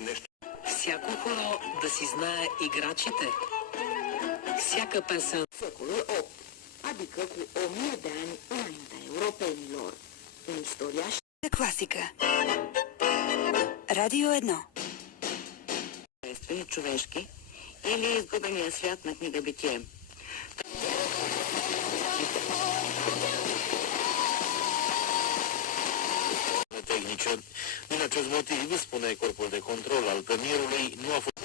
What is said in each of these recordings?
нещо. Всяко хоро да си знае играчите. Всяca păsă. Secolul 8, adică cu 1000 de ani înaintea europenilor. În istoria De класика. Радио 1. човешки или изгубения свят на книга Битие. Tehnice. Din acest motiv, spune corpul de control al premierului, nu a fost...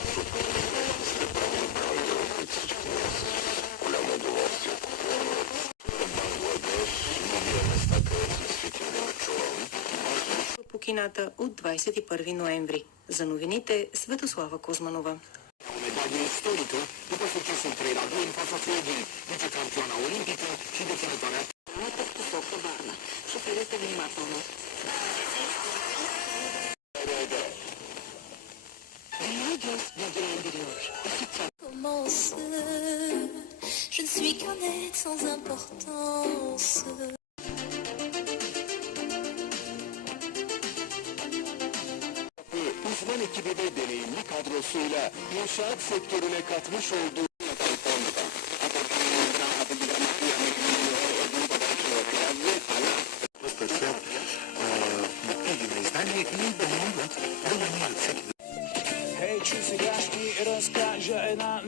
Покината от 21 ноември. За новините Светослава Кузманова. O medalie istorică după succesul 3-2 în fața Suediei, vicecampioana olimpică și deținătoarea... Шоферите внимателно. Commence, je ne suis qu'un être sans importance. Uzman ekibi ve deneyimli kadrosuyla inşaat sektörüne katmış olduğu... Хей, че сега ще ти разкажа една